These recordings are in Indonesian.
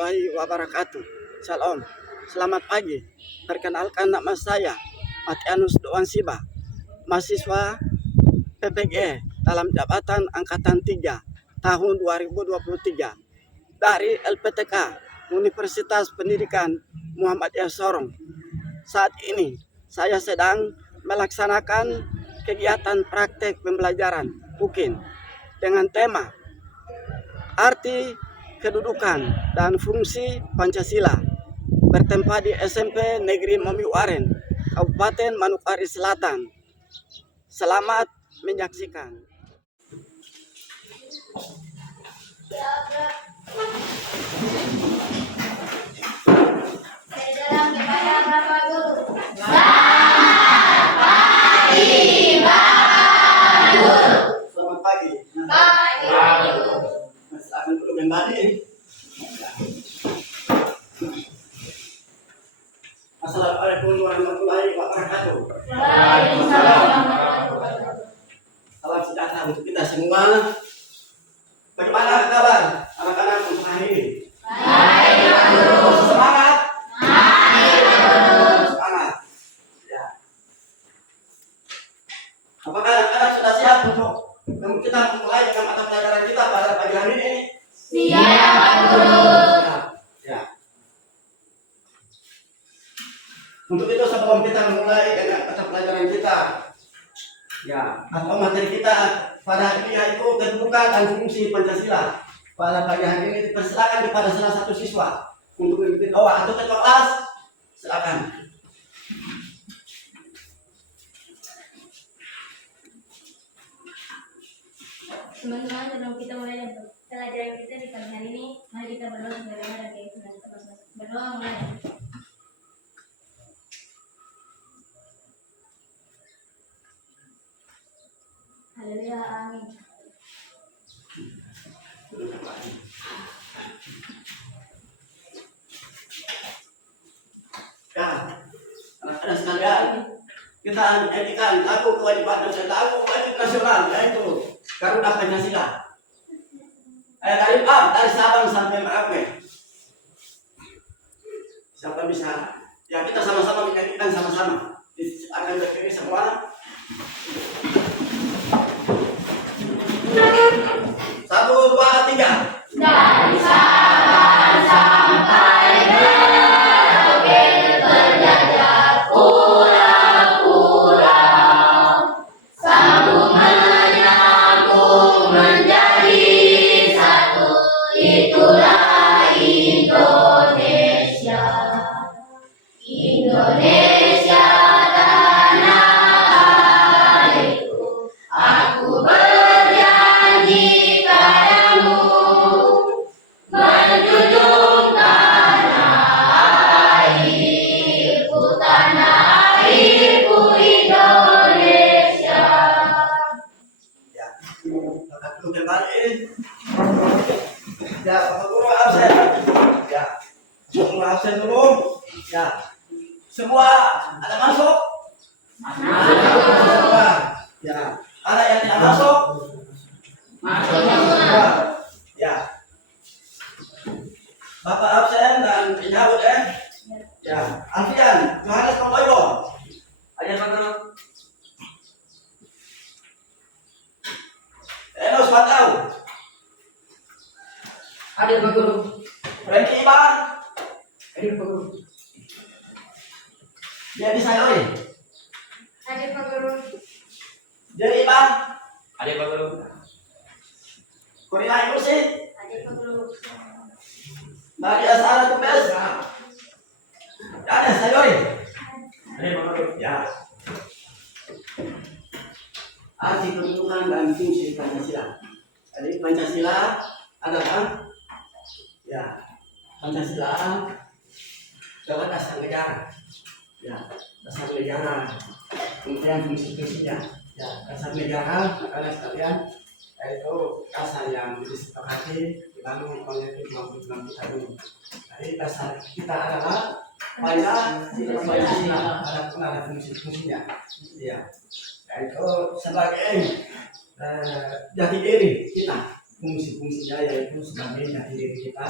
warahmatullahi wabarakatuh. Shalom. Selamat pagi. Perkenalkan, nama saya Matianus Doan Siba, mahasiswa PPG dalam jabatan Angkatan 3 tahun 2023 dari LPTK Universitas Pendidikan Muhammadiyah Sorong. Saat ini saya sedang melaksanakan kegiatan praktek pembelajaran UKIN dengan tema arti, kedudukan, dan fungsi Pancasila, bertempat di SMP Negeri Mamiwaren, Kabupaten Manokwari Selatan. Selamat menyaksikan. Selamat pagi. Silakan duduk kembali. Assalamualaikum warahmatullahi wabarakatuh. Salam sejahtera untuk kita semua. Bagaimana kabar anak-anak untuk hari ini? Semangat. Semangat. Ya. Apakah anak-anak sudah siap untuk kita mulai dengan mata pelajaran kita pada pagi hari ini? Siap, Guru. Ya. Untuk itu sebelum kita mulai dengan mata pelajaran kita, ya, atau materi kita pada hari ini yaitu kedudukan dan fungsi Pancasila. Pada pagi hari ini dipersilakan kepada salah satu siswa untuk memimpin doa atau ketua kelas. Silakan. Teman-teman, sebelum kita mulai pelajaran kita di pagi hari ini, mari kita berdoa sebagaimana dan kita berdoa mulai. Haleluya, amin. Ya, anak-anak sekalian, kita menjadikan lagu kewajiban dan lagu wajib nasional, yaitu Garuda Pancasila. Dari dari Sabang sampai Merauke. Siapa bisa? Ya, kita sama-sama menyanyikan sama-sama. Akan berdiri semua. 1, 2, 3. Dari Sabang sampai Merauke berjajah pulau-pulau, sambung menyambung menjadi satu, itulah Indonesia. Indonesia tanah airku, aku berjanji padamu, menjunjung tanah airku Indonesia. Ya, Bapak Guru kembali. Ya, Bapak Guru absen. Ya, semua absen dulu. Ya, semua ada masuk? Semua. Ya, ada yang tidak masuk? Semua. Ya. Bapak absen dan penyahut Ya, Alfian, Johannes Pamboyo. Ada yang mana? Enos Patau. Hadir Pak Guru. Franky Iban. Hadir Pak Guru. Jadi Sayori. Hadir Pak Guru. Jadi Iban. Hadir Pak Guru. Kurnia Ibusi. Hadir Pak Guru. Nadia Sarah Tupes. Ada Sayori. Hadir Pak Guru. Ya. Arti kedudukan dan fungsi Pancasila. Jadi Pancasila adalah Pancasila adalah dasar negara. Ya, dasar negara. Kemudian fungsi-fungsinya. Ya, dasar negara adalah sekalian yaitu dasar yang disepakati dibangun oleh imam-imam kita dulu. Jadi dasar kita adalah Pancasila ada fungsi-fungsinya. Ya. Yaitu sebagai jati diri kita, fungsi-fungsinya yaitu sebagai jati diri kita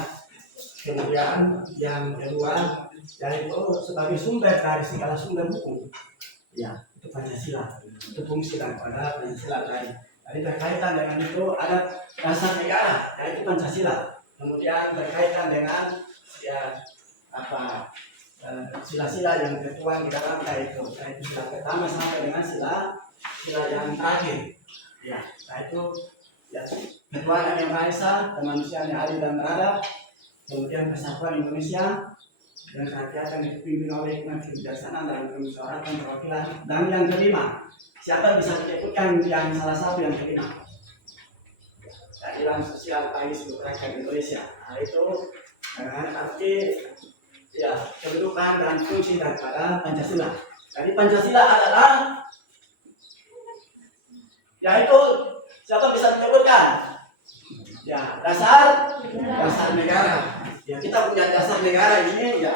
Kemudian yang kedua yaitu sebagai sumber dari segala sumber hukum. Ya, itu Pancasila. Itu fungsi daripada Pancasila tadi. Jadi berkaitan dengan itu ada dasar negara yaitu Pancasila. Kemudian berkaitan dengan ya apa sila-sila yang tertuang di dalam yaitu sila pertama sampai dengan sila yang terakhir. Ya, yaitu ya ketuhanan yang Maha Esa, kemanusiaan yang adil dan beradab, kemudian persatuan Indonesia dan kerakyatan yang dipimpin oleh hikmat kebijaksanaan dan kemusyawaratan perwakilan. Dan yang kelima, siapa bisa menyebutkan yang salah satu yang kelima? Keadilan sosial bagi seluruh rakyat Indonesia. Nah, itu arti ya kedudukan dan fungsi daripada Pancasila. Jadi Pancasila adalah yaitu siapa bisa menyebutkan? Ya, dasar negara. Ya, kita punya dasar negara ini ya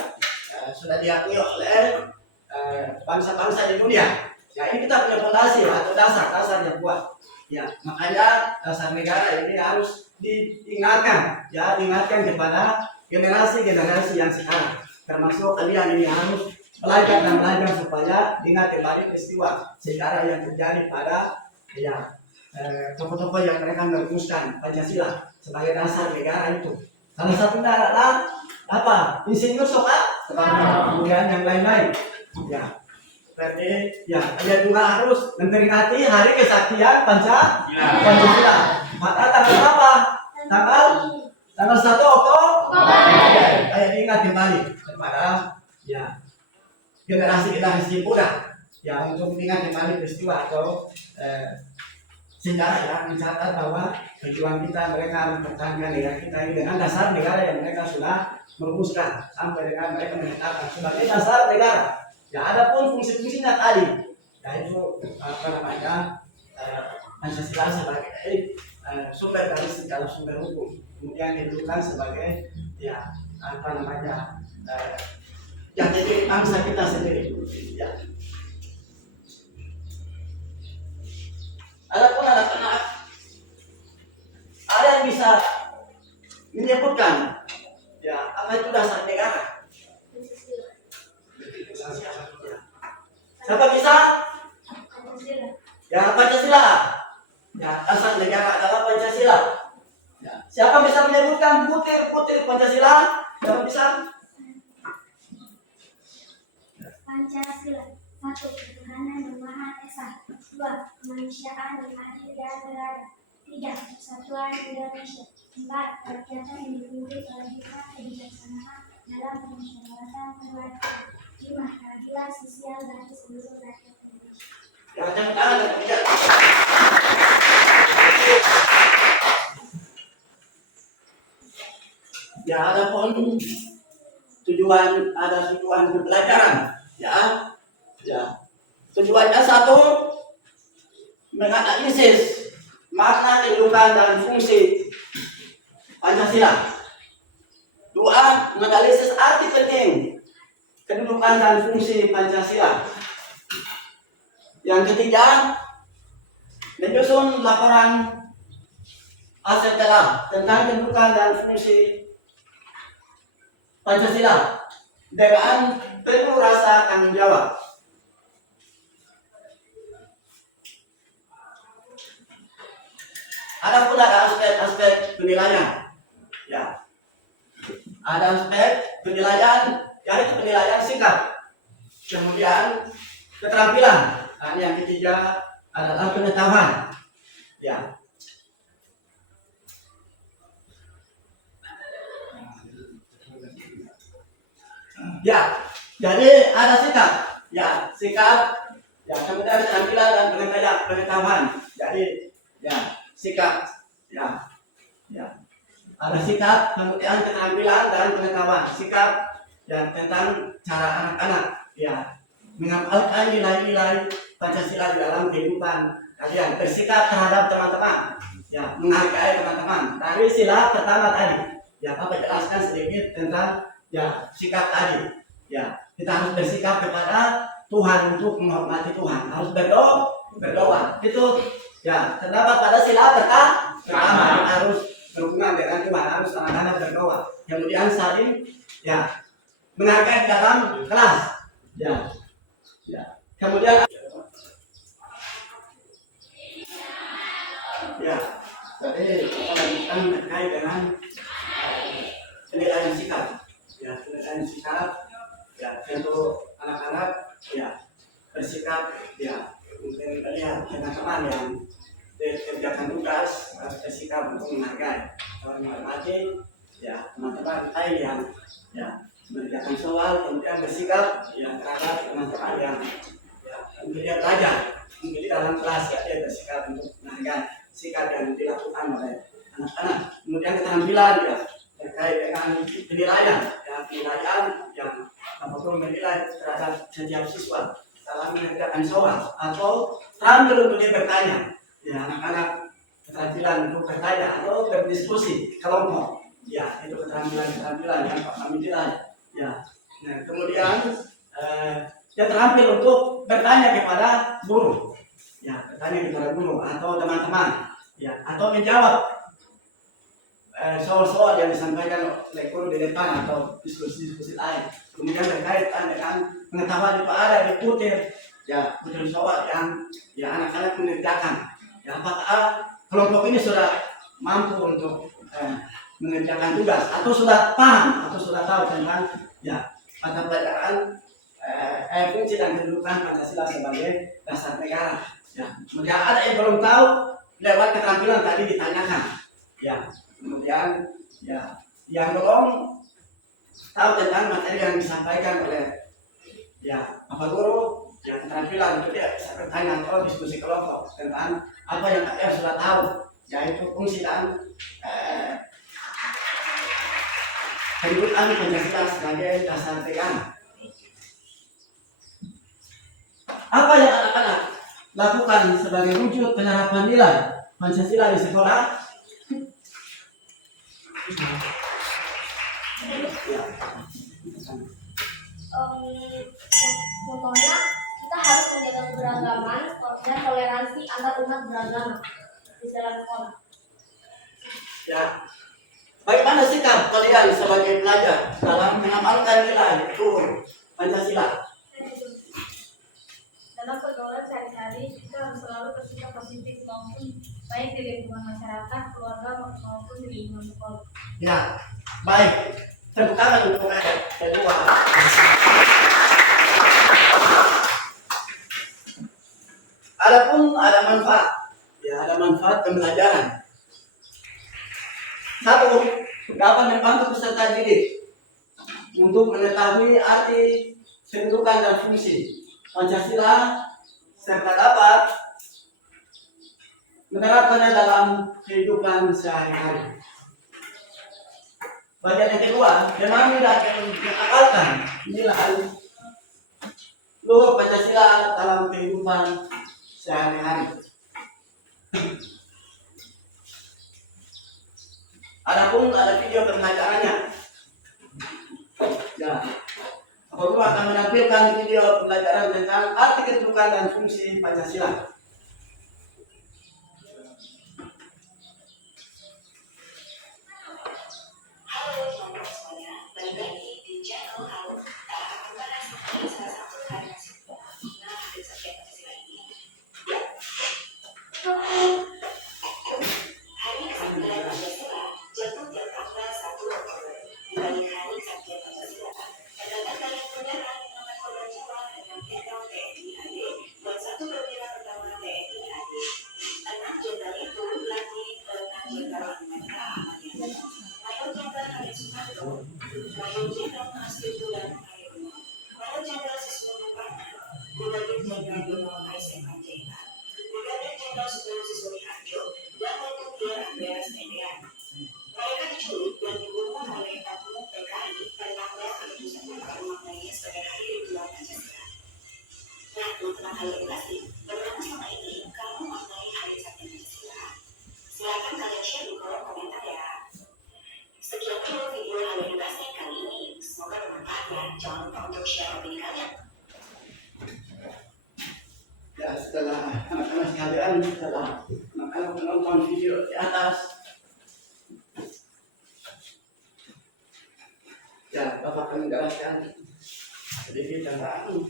sudah diakui oleh bangsa-bangsa di dunia. Ya, ini kita punya fondasi atau dasar yang kuat. Ya, makanya dasar negara ini harus diingatkan, ya, diingatkan kepada generasi yang sekarang. Termasuk kalian ini harus belajar supaya ingat kembali peristiwa sejarah yang terjadi pada ya tokoh-tokoh yang mereka merumuskan Pancasila sebagai dasar negara itu. Salah satunya adalah apa? Insinyur Soekarno. Kemudian yang lain-lain. Ya, berarti ya kalian juga harus memperingati Hari Kesaktian Pancasila. Maka tanggal apa? Tanggal 1 Oktober. Kayak diingat kembali kepada ya generasi muda ya untuk mengingat kembali peristiwa atau sejarah ya mencatat bahwa perjuangan kita mereka mempertahankan negara kita ini dengan dasar negara yang mereka sudah merumuskan sampai dengan mereka menetapkan sebagai dasar negara. Ya ada pun fungsi-fungsinya tadi yaitu apa namanya Pancasila sebagai sumber dari segala sumber hukum, kemudian didudukan sebagai ya apa namanya jati bangsa kita sendiri. Ya. Adapun anak-anak ada yang bisa menyebutkan ya apa itu dasar negara? Siapa bisa? Ya Pancasila. Ya dasar negara adalah Pancasila. Ya. Siapa bisa menyebutkan butir-butir Pancasila? Siapa bisa? Pancasila. 1. Ketuhanan yang Maha Esa. 2. Kemanusiaan yang adil dan beradab. 3. Persatuan Indonesia. 4. Kerakyatan yang dipimpin oleh hikmat kebijaksanaan dalam pemusyawaratan perwakilan. 5. Keadilan sosial bagi seluruh rakyat Indonesia. Ya ada pun tujuan pembelajaran ya tujuannya 1 menganalisis makna kedudukan dan fungsi Pancasila. 2 menganalisis arti penting kedudukan dan fungsi Pancasila. Yang ketiga menyusun laporan hasil telah tentang kedudukan dan fungsi Pancasila dengan penuh rasa tanggung jawab. Adapun ada aspek penilaian, ya, ada aspek penilaian, yaitu penilaian sikap, kemudian keterampilan. Dan yang ketiga adalah pengetahuan, ya. Ya, jadi ada sikap, ya, kemudian keterampilan dan pengetahuan. Jadi, ya, sikap, ya, ada sikap, kemudian keterampilan dan pengetahuan. Sikap, ya, tentang cara anak-anak, ya, mengamalkan nilai-nilai Pancasila di dalam kehidupan kalian. Bersikap terhadap teman-teman, ya, menghargai teman-teman. Dari sila pertama tadi, ya, Bapak jelaskan sedikit tentang ya sikap tadi. Ya, kita harus bersikap kepada Tuhan untuk menghormati Tuhan. Harus berdoa. Itu ya terdapat pada sila pertama harus berhubungan dengan iman, harus anak-anak berdoa. Kemudian saling ya menghargai dalam kelas. Ya. Ya. Kemudian ya, jadi kita lanjutkan terkait dengan penilaian sikap. Ya, penilaian sikap. Ya, tentu anak-anak ya bersikap ya mungkin lihat teman-teman yang kerjakan tugas harus bersikap untuk menghargai. Kalau menghormati ya teman-teman lain yang ya mengerjakan soal kemudian bersikap ya terhadap teman-teman yang ya mungkin dia belajar mungkin di dalam kelas ya dia bersikap untuk menghargai sikap yang dilakukan oleh anak-anak. Kemudian keterampilan ya terkait dengan penilaian yang apapun menilai terhadap setiap siswa dalam mengerjakan soal atau terampil untuk dia bertanya. Ya anak-anak keterampilan untuk bertanya atau berdiskusi kelompok. Ya itu keterampilan yang kami nilai. Ya. Nah kemudian dia terampil untuk bertanya kepada guru. Ya bertanya kepada guru atau teman-teman. Ya atau menjawab soal-soal yang disampaikan oleh guru di depan atau diskusi-diskusi lain. Kemudian berkaitan dengan pengetahuan itu ada di putir soal yang ya anak-anak mengerjakan. Ya apakah kelompok ini sudah mampu untuk mengerjakan tugas atau sudah paham atau sudah tahu tentang ya mata pelajaran fungsi dan kedudukan Pancasila sebagai dasar negara. Ya, kemudian ada yang belum tahu lewat keterampilan tadi ditanyakan. Ya, kemudian ya yang belum tahu tentang materi yang disampaikan oleh ya apa guru ya keterampilan itu dia bisa bertanya atau diskusi kelompok tentang apa yang dia sudah tahu yaitu fungsi dan kedudukan Pancasila sebagai dasar negara. Apa yang anak-anak lakukan sebagai wujud penerapan nilai Pancasila di sekolah? Contohnya kita harus menjaga keberagaman dan toleransi antar umat beragama di dalam sekolah. Ya, bagaimana sikap kalian sebagai pelajar dalam mengamalkan nilai itu Pancasila? Dalam pergaulan sehari-hari kita harus selalu bersikap positif maupun baik di lingkungan masyarakat, keluarga maupun di lingkungan sekolah. Ya, baik. Tepuk tangan untuk ayat kedua. Adapun ada manfaat, ya ada manfaat pembelajaran. Satu, dapat membantu peserta didik untuk mengetahui arti kedudukan dan fungsi Pancasila serta dapat menerapkannya dalam kehidupan sehari-hari. Bagian yang kedua, memahami dan mengamalkan nilai luhur Pancasila dalam kehidupan sehari-hari. Adapun ada video pembelajarannya. Ya, aku akan menampilkan video pembelajaran tentang arti kedudukan dan fungsi Pancasila. Ya, setelah anak-anak sekalian, setelah anak-anak menonton video di atas, tentang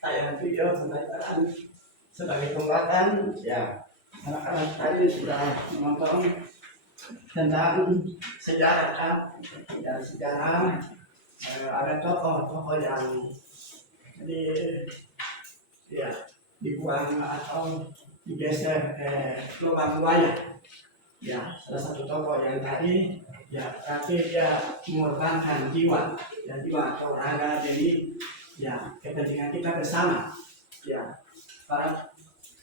tayangan video tentang sebagai pembuatan ya anak-anak tadi sudah menonton tentang sejarah dan sejarah ada tokoh-tokoh yang dibuang atau digeser ke lubang buaya. Ya, salah satu tokoh yang tadi ya tapi dia mengorbankan jiwa atau raga demi ya kepentingan kita bersama. Ya, para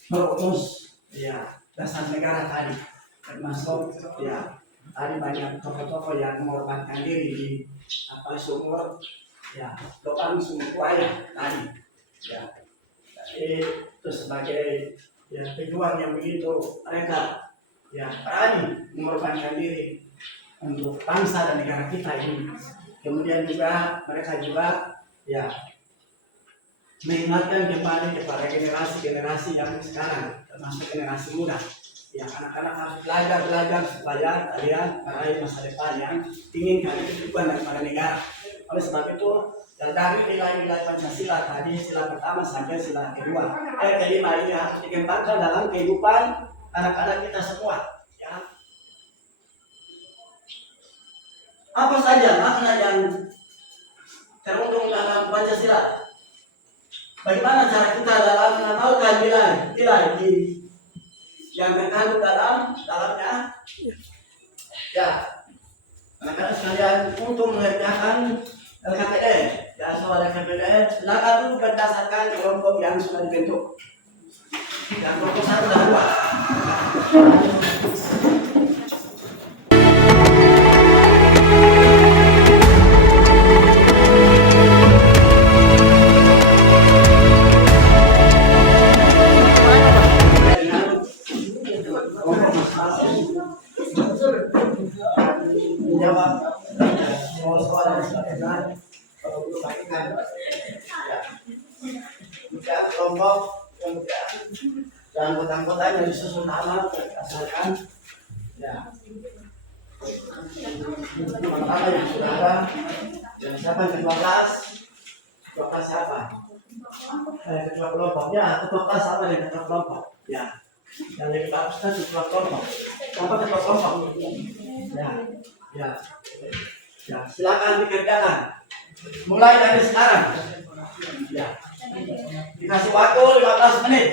perumus ya dasar negara tadi termasuk ya tadi banyak tokoh-tokoh yang mengorbankan diri di sumur ya lubang sumur buaya tadi ya. Jadi itu sebagai ya pejuang yang begitu mereka ya berani mengorbankan diri untuk bangsa dan negara kita ini. Kemudian juga mereka juga ya mengingatkan kembali kepada generasi yang sekarang termasuk generasi muda. Ya anak-anak harus belajar supaya kalian meraih masa depan yang diinginkan kehidupan daripada negara. Oleh sebab itu dan dari nilai-nilai Pancasila tadi sila pertama sampai sila kelima ini harus dikembangkan dalam kehidupan anak-anak kita semua. Ya. Apa saja makna yang terungkap dalam Pancasila? Bagaimana cara kita dalam mengamalkan nilai yang terkandung dalamnya? Ya, anak-anak sekalian untuk mengerjakan LKPD dan soal LKPD silakan dulu berdasarkan kelompok yang sudah dibentuk. Yang kelompok 1 dan 2. Menjawab soal yang sudah pernah sampaikan. Kemudian kelompok dan kota-kota yang disusun nama berdasarkan ya mana yang sudah ada dan siapa yang ketua siapa ketua kelompoknya ketua kelas apa dengan ketua kelompok ya yang lebih bagus kan ketua kelompok apa ketua kelompok ya silakan dikerjakan mulai dari sekarang ya dikasih waktu 15 menit.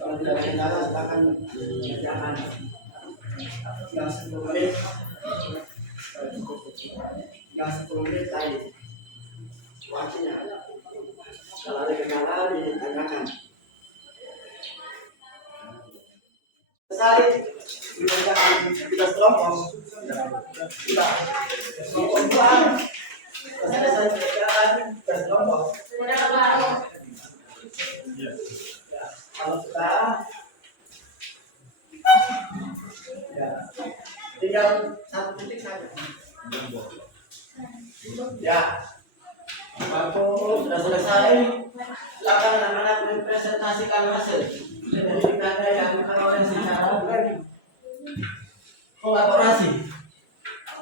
Kalau tidak ada kendala silakan kerjakan yang 10 menit tadi waktunya. Kalau ada kendala ditanyakan. Selesai mengerjakan kita kelompok sudah kelompok 2 selesai mengerjakan kelompok. Kalau sudah ya tinggal 1 titik saja ya waktu sudah selesai. Silakan anak-anak mempresentasikan hasil penyelidikan yang diperoleh secara kolaborasi.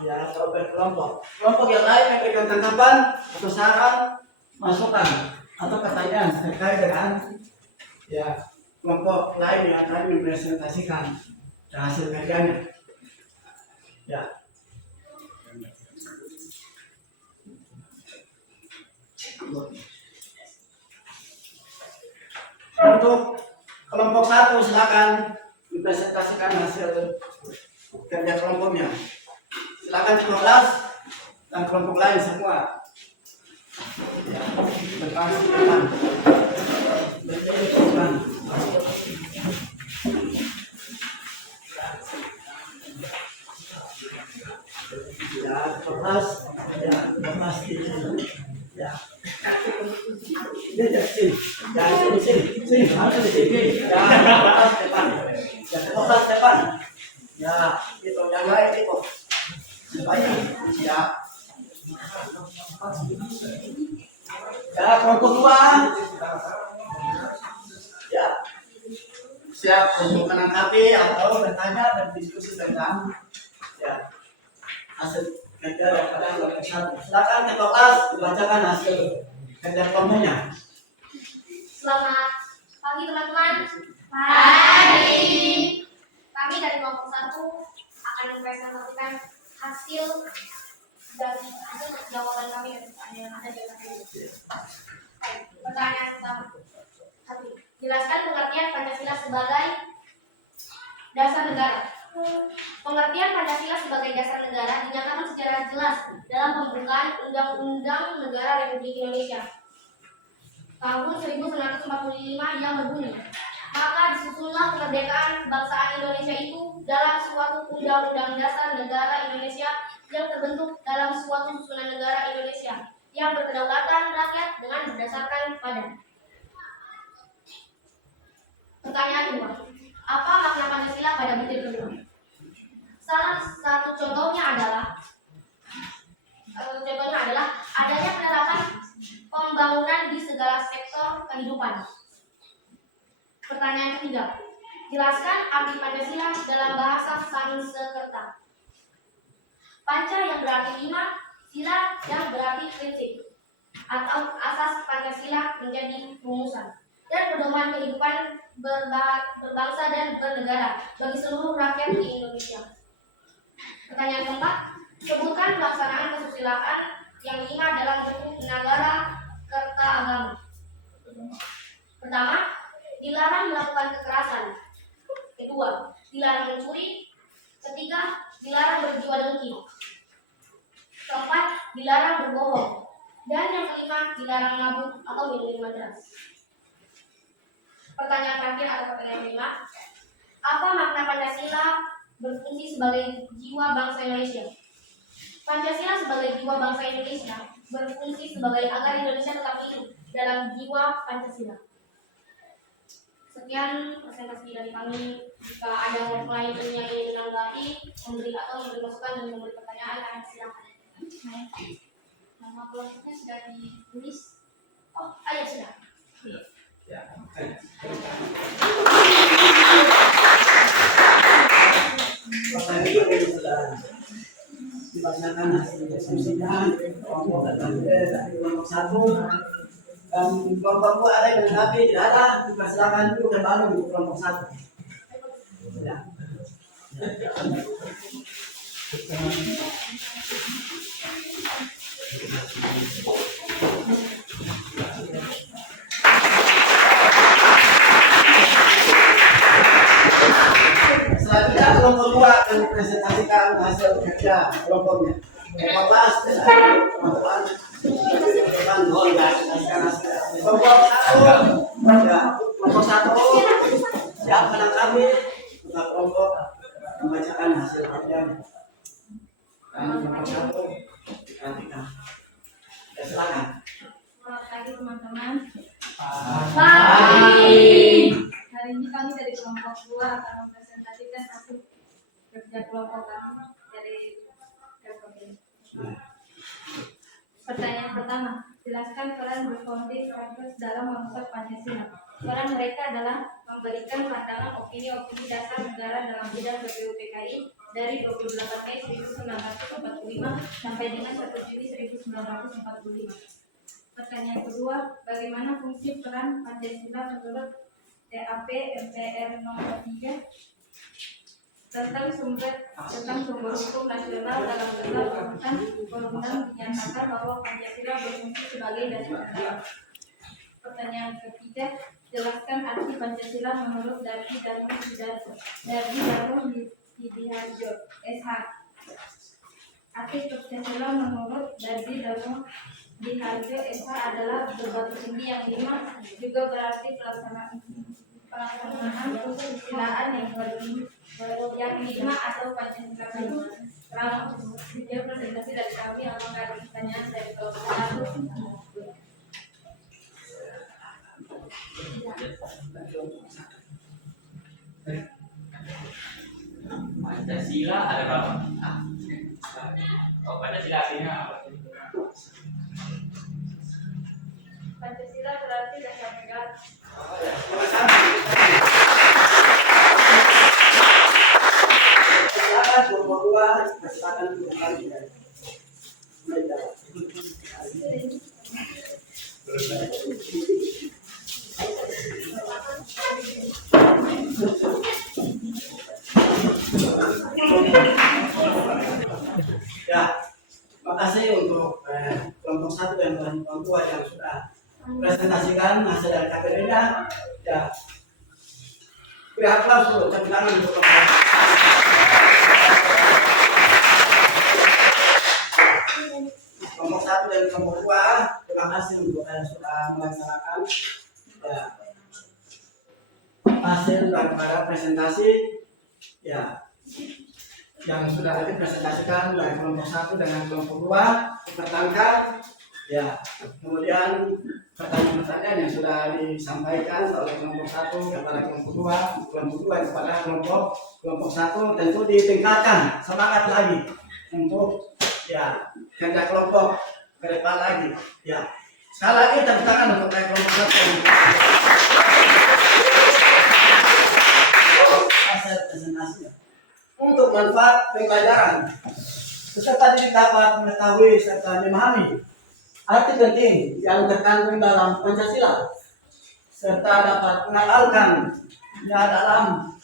Ya, atau berkelompok. Kelompok yang lain memberikan tanggapan atau saran, masukan atau pertanyaan terkait dengan ya kelompok lain yang akan mempresentasikan hasil kajiannya. Ya. Untuk kelompok 1 silakan mempresentasikan hasil kerja kelompoknya. Silakan di kelas dan kelompok lain semua. Ya, berpartisipasi. Berdiri di depan. Ya, kelas, ya, kelas ini. Ya. Dia sini. Ya, sini. Harus di sini. Ya, kelas depan. Ya, kelas depan. Ya, itu yang lain itu. Supaya siap. Ya, kelompok 2. Ya, siap untuk menanggapi atau bertanya dan diskusi tentang ya hasil kerja daripada kelompok 1. Silakan ketua kelas dibacakan hasil kerja kelompoknya. Selamat pagi teman-teman. Pagi. Kami dari kelompok 1 akan mempresentasikan hasil dari hasil jawaban kami dari pertanyaan yang ada di atas ini. Pertanyaan pertama. 1. Jelaskan pengertian Pancasila sebagai dasar negara. Pengertian Pancasila sebagai dasar negara dinyatakan secara jelas dalam pembukaan Undang-Undang Negara Republik Indonesia tahun 1945 yang berbunyi, maka disusunlah kemerdekaan kebangsaan Indonesia itu dalam suatu Undang-Undang Dasar Negara Indonesia yang terbentuk dalam suatu susunan negara Indonesia yang berkedaulatan rakyat dengan berdasarkan pada. Pertanyaan kedua, apa makna Pancasila pada butir kedua? Salah satu contohnya adalah adanya penerapan pembangunan di segala sektor kehidupan. Pertanyaan ketiga, jelaskan arti Pancasila dalam bahasa Sanskerta. Panca yang berarti 5, sila yang berarti prinsip atau asas Pancasila menjadi rumusan dan pedoman kehidupan berbangsa dan bernegara bagi seluruh rakyat di Indonesia. Pertanyaan keempat, sebutkan pelaksanaan kesusilaan yang 5 dalam bentuk negara kertaagama. Pertama, dilarang melakukan kekerasan. Kedua, dilarang mencuri. Ketiga, dilarang berjiwa dengki. Keempat, dilarang berbohong. Dan yang kelima, dilarang mabuk atau minum keras. Pertanyaan terakhir atau pertanyaan kelima, apa makna Pancasila berfungsi sebagai jiwa bangsa Indonesia? Pancasila sebagai jiwa bangsa Indonesia berfungsi sebagai agar Indonesia tetap hidup dalam jiwa Pancasila. Sekian presentasi dari kami. Jika ada yang lain yang ingin menanggapi, memberi masukan dan memberi pertanyaan, silakan. Nama kelompoknya sudah ditulis. Oh, ayo sudah. Ya. Pertanyaan itu sudah dibacakan hasil diskusinya kelompok dari kelompok 1 dan kelompok 2 ada yang menanggapi, tidak ada, dipersilakan dulu kembali untuk kelompok 1. Ya. Selanjutnya kelompok 2 akan mempresentasikan hasil kerja kelompoknya. Kelompok kelas teman-teman kelompok 1 ya, kelompok 1 siap menanggapi untuk kelompok membacakan hasil kerjanya. Dan kelompok 1 nantikan. Ya, silakan. Selamat pagi teman-teman. Pagi. Hari ini kami dari kelompok 2 akan mempresentasikan hasil kerja kelompok kami dari kelompok ini. Pertanyaan pertama, Jelaskan peran berpolitik dalam mengungkap Pancasila. Peran mereka adalah memberikan pandangan opini-opini dasar negara dalam bidang BPUPKI dari 28 Mei 1945 sampai dengan 1 Juli 1945. Pertanyaan kedua, bagaimana fungsi peran Pancasila menurut TAP MPR nomor 3 tentang sumber hukum nasional dalam bentuk undang-undang dinyatakan bahwa Pancasila berfungsi sebagai dasar negara. Pertanyaan ketiga, jelaskan arti Pancasila menurut Dargi Darmo Sidiharjo SH. Arti Pancasila menurut Dargi Darmo Sidiharjo SH adalah berbatu tinggi yang 5, juga berarti pelaksanaan kesusilaan yang 5 atau Pancasila. Selamat dijawab presentasi dari kami. Apakah ada pertanyaan dari kelompok 1? Pancasila ada berapa? Oh, Pancasila artinya apa? Pancasila berarti dasar negara. Silakan kelompok 2, silakan kembali. Ya, makasih untuk kelompok 1 dan kelompok 2 yang sudah presentasikan hasil dari KPD-nya. Ya, beri aplaus dulu, tepuk tangan untuk kelompok 1 dan kelompok 2. Terima kasih untuk sudah melaksanakan hasil daripada presentasi ya yang sudah dipresentasikan dari kelompok 1 dengan kelompok 2 dipertahankan ya. Kemudian pertanyaan-pertanyaan yang sudah disampaikan oleh kelompok 1 kepada kelompok 2 kepada kelompok 1 tentu ditingkatkan semangat lagi untuk ya kerja kelompok ke depan lagi ya. Sekali lagi tepuk tangan untuk kelompok 1 hasil presentasinya. Untuk manfaat pembelajaran, peserta didik dapat mengetahui serta memahami arti penting yang terkandung dalam Pancasila, serta dapat mengamalkan dalam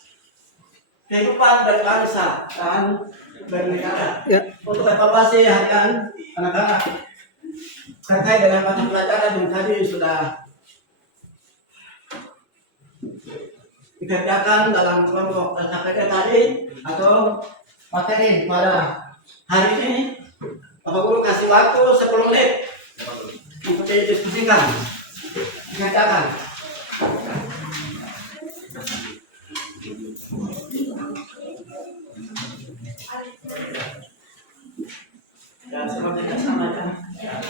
kehidupan berbangsa dan bernegara. Untuk evaluasi harian anak-anak terkait dengan mata pelajaran yang tadi sudah dikerjakan dalam kelompok LKPD tadi atau materi pada hari ini, Bapak Guru kasih waktu 10 menit untuk didiskusikan, dikerjakan. Dan seperti sama ya.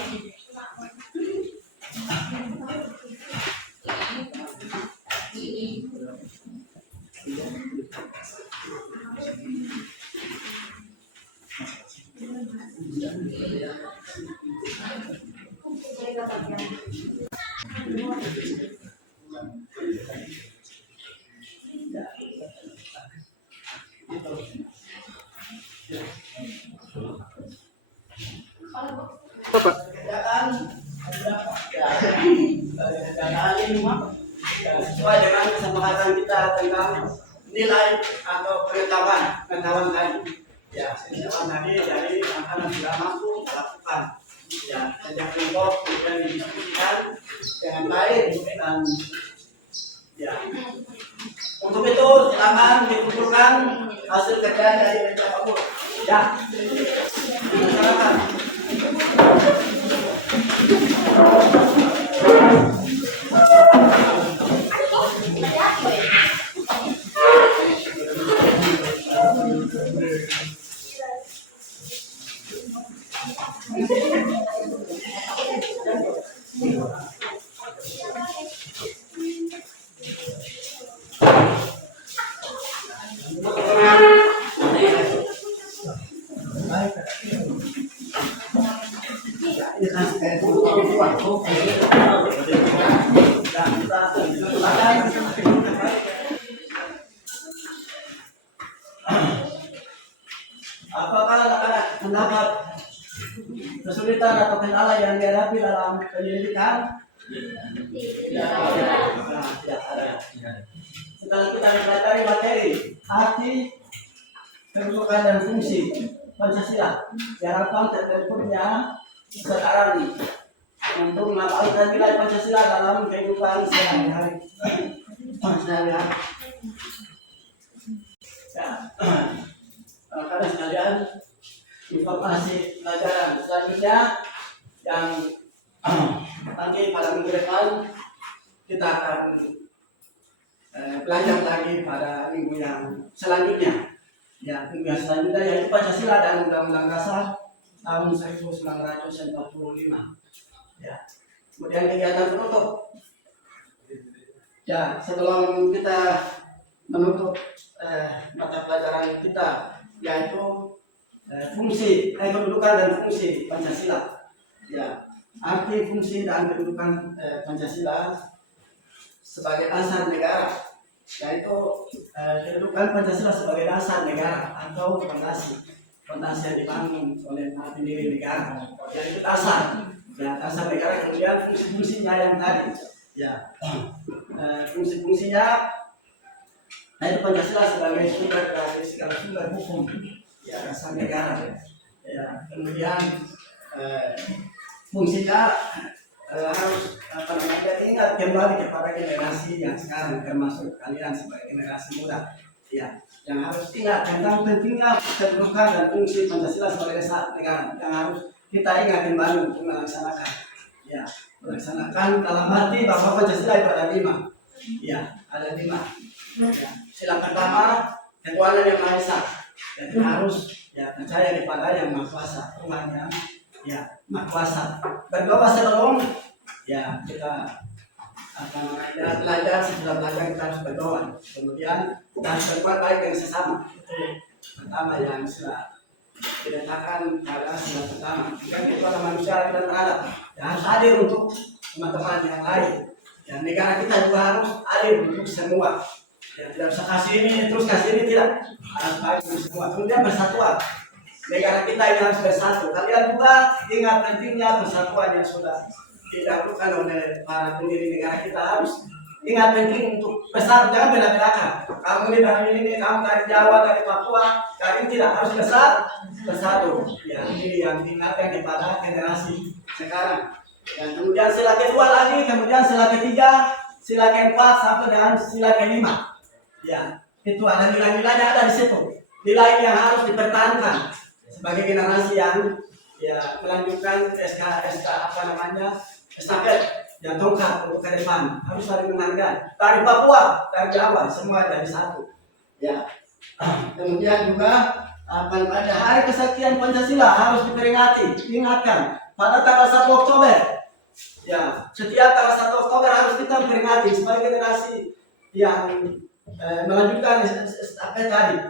Sesuai dengan kesepakatan kita tentang nilai atau pengetahuan tadi. Ya, pengetahuan tadi dari anak-anak sudah mampu melakukan. Ya, sejak kelompok kemudian didiskusikan dengan baik dan ya. Untuk itu silakan dikumpulkan hasil kerja dari Bapak Guru. Ya, silakan. yang dihadapi dalam penyelidikan? Tidak. Nah, tidak ada. Setelah kita mempelajari materi arti, kedudukan dan fungsi Pancasila, diharapkan terbentuknya kesadaran untuk mengamalkan nilai Pancasila dalam kehidupan sehari-hari. Ya, karena sekalian informasi pelajaran selanjutnya yang nanti pada minggu depan kita akan belajar lagi pada minggu yang selanjutnya. Ya, minggu yang selanjutnya yaitu Pancasila dan Undang-Undang Dasar tahun 1945. Ya, kemudian kegiatan penutup. Ya, sebelum kita menutup mata pelajaran kita yaitu fungsi, kedudukan dan fungsi Pancasila. Ya, arti fungsi dan kedudukan Pancasila sebagai dasar negara, yaitu kedudukan Pancasila sebagai dasar negara atau fondasi yang dibangun oleh pendiri negara, yaitu dasar. Ya, dasar negara, kemudian fungsi-fungsinya yang tadi. Ya, fungsi-fungsinya yaitu Pancasila sebagai sumber dari segala sumber hukum, ya, dasar negara. Ya, kemudian fungsinya harus ingat kembali kepada generasi yang sekarang, termasuk kalian sebagai generasi muda, ya, yang harus ingat tentang pentingnya kedudukan dan fungsi Pancasila sebagai dasar negara, yang harus kita ingat kembali untuk melaksanakan, ya, melaksanakan dalam arti bahwa Pancasila itu ada 5, ya, ada 5. Ya, sila pertama ketuhanan yang Maha Esa, jadi harus ya percaya kepada yang Maha Kuasa, Tuhan yang ya Maha Kuasa. Berdoa sebelum ya kita akan belajar, setelah belajar kita harus berdoa, kemudian kita harus berbuat baik dengan sesama. Itu pertama yang sudah diletakkan pada sila pertama. Yang itu adalah manusia dan beradab, ya, harus adil untuk teman-teman yang lain. Dan negara kita juga harus adil untuk semua. Ya, tidak bisa kasih ini terus kasih ini, tidak, harus baik untuk semua. Kemudian bersatuan, negara kita ini harus bersatu. Kalian juga ingat pentingnya persatuan yang sudah didahulukan oleh para pendiri negara kita. Harus ingat penting untuk bersatu, jangan beda-bedakan. Kamu ini dari ini, kamu dari Jawa, dari Papua, kalian tidak harus bersatu. Ya, ini yang diingatkan kepada generasi sekarang. Dan kemudian sila kedua lagi, kemudian sila ketiga, sila keempat sampai dengan sila kelima. Ya, itu ada nilai-nilai yang ada di situ. Nilai yang harus dipertahankan sebagai generasi yang ya melanjutkan estafet yang tongkat untuk ke depan. Harus saling menghargai. Dari Papua, dari Jawa, semua jadi satu. Ya. Kemudian juga pada hari kesaktian Pancasila harus diperingati, diingatkan pada tanggal 1 Oktober. Ya, setiap tanggal 1 Oktober harus kita memperingati sebagai generasi yang melanjutkan estafet tadi.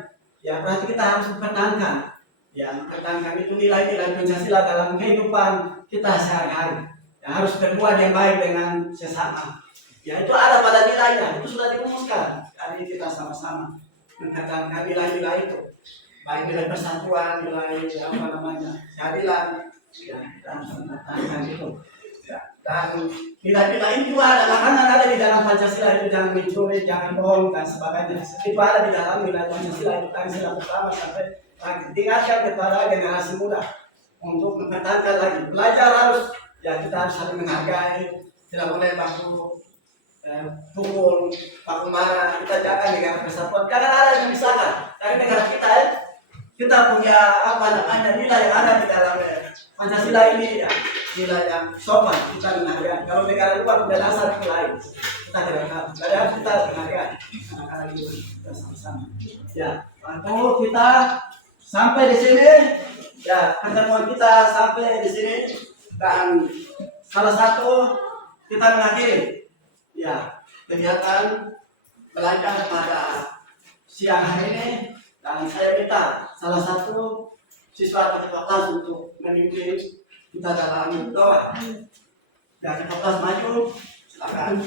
Ya, berarti kita harus mempertahankan. Ya, mempertahankan itu nilai-nilai Pancasila dalam kehidupan kita sehari-hari. Ya, harus berbuat yang baik dengan sesama. Ya, itu ada pada nilainya, itu sudah dirumuskan. Jadi kita sama-sama mempertahankan nilai-nilai itu. Baik nilai persatuan, nilai keadilan. Ya, kita harus mempertahankan itu. Ya, dan nilai-nilai itu adalah ada di dalam Pancasila itu, jangan mencuri, jangan bohong dan sebagainya. Itu ada di dalam nilai Pancasila itu, dari sila pertama sampai akhir. Diingatkan kepada generasi muda untuk mempertahankan lagi. Belajar harus, ya kita harus saling menghargai, tidak boleh baku pukul, baku marah. Kita jaga negara persatuan. Jangan ada yang misalkan dari negara kita kita punya nilai yang ada di dalam Pancasila ini, ya, nilai yang sopan kita menghargai. Kalau negara luar udah dasar itu lain, kita tidak tahu. Jadi harus kita menghargai anak-anak itu kita sama-sama. Ya, waktu kita sampai di sini, ya pertemuan kita sampai di sini, dan salah satu kita mengakhiri, ya, kegiatan belajar pada siang hari ini, dan saya minta salah satu siswa atau ketua kelas untuk memimpin kita dalam doa. Dan ketua kelas maju, silakan.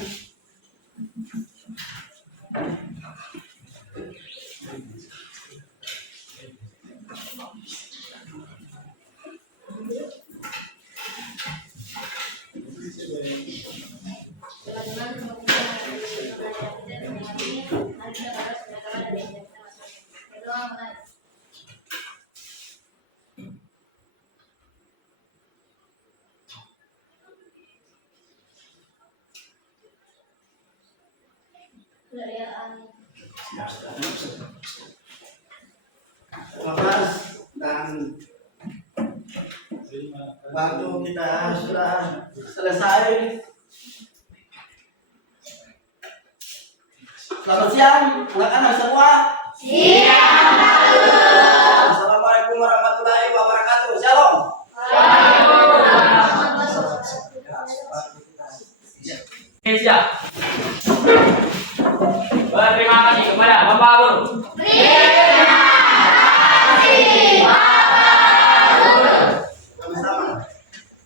adanya pada penyelenggara dan jaminan masyarakat. Itu menarik. Kebudayaan. Lepas dan waktu kita sudah selesai. Selamat siang, anak-anak semua. Siang. Assalamualaikum warahmatullahi wabarakatuh. Shalom. Indonesia. Berterima kasih kepada Bapak Guru.